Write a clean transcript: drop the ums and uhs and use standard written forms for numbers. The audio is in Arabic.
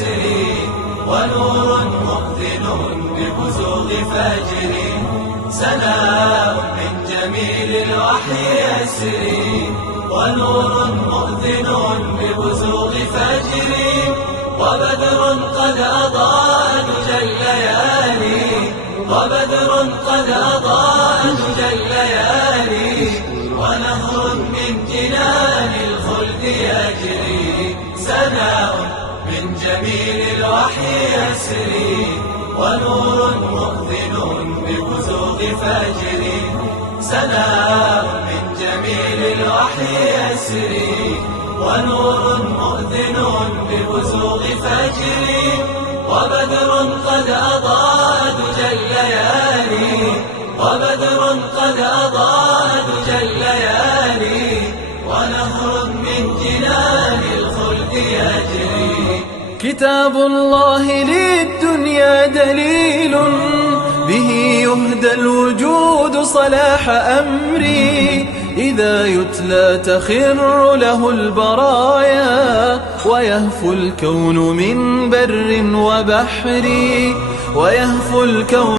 يسري، ونور مؤذن ببزوغ فجر، سناء من جميل الوحي يسري، ونور مؤذن ببزوغ فجر، وبدر قد أضاء دجى الليالي، وبدر قد أضاء دجى الليالي، ونهر من جنان الخلد يجري، سناء من جميل الوحي يسري، ونور مؤذن ببزوغ فجر، سناء من جميل الوحي يسري، ونور مؤذن ببزوغ فجر، وبدر قد أضاء دجى الليالي، وبدر قد أضاء دجى الليالي، ونهر من جنان الخلد يجري. كتاب الله للدنيا دليل، به يهدى الوجود صلاح أمري، إذا يتلى تخر له البرايا، ويهفو الكون من بر وبحر، ويهفو الكون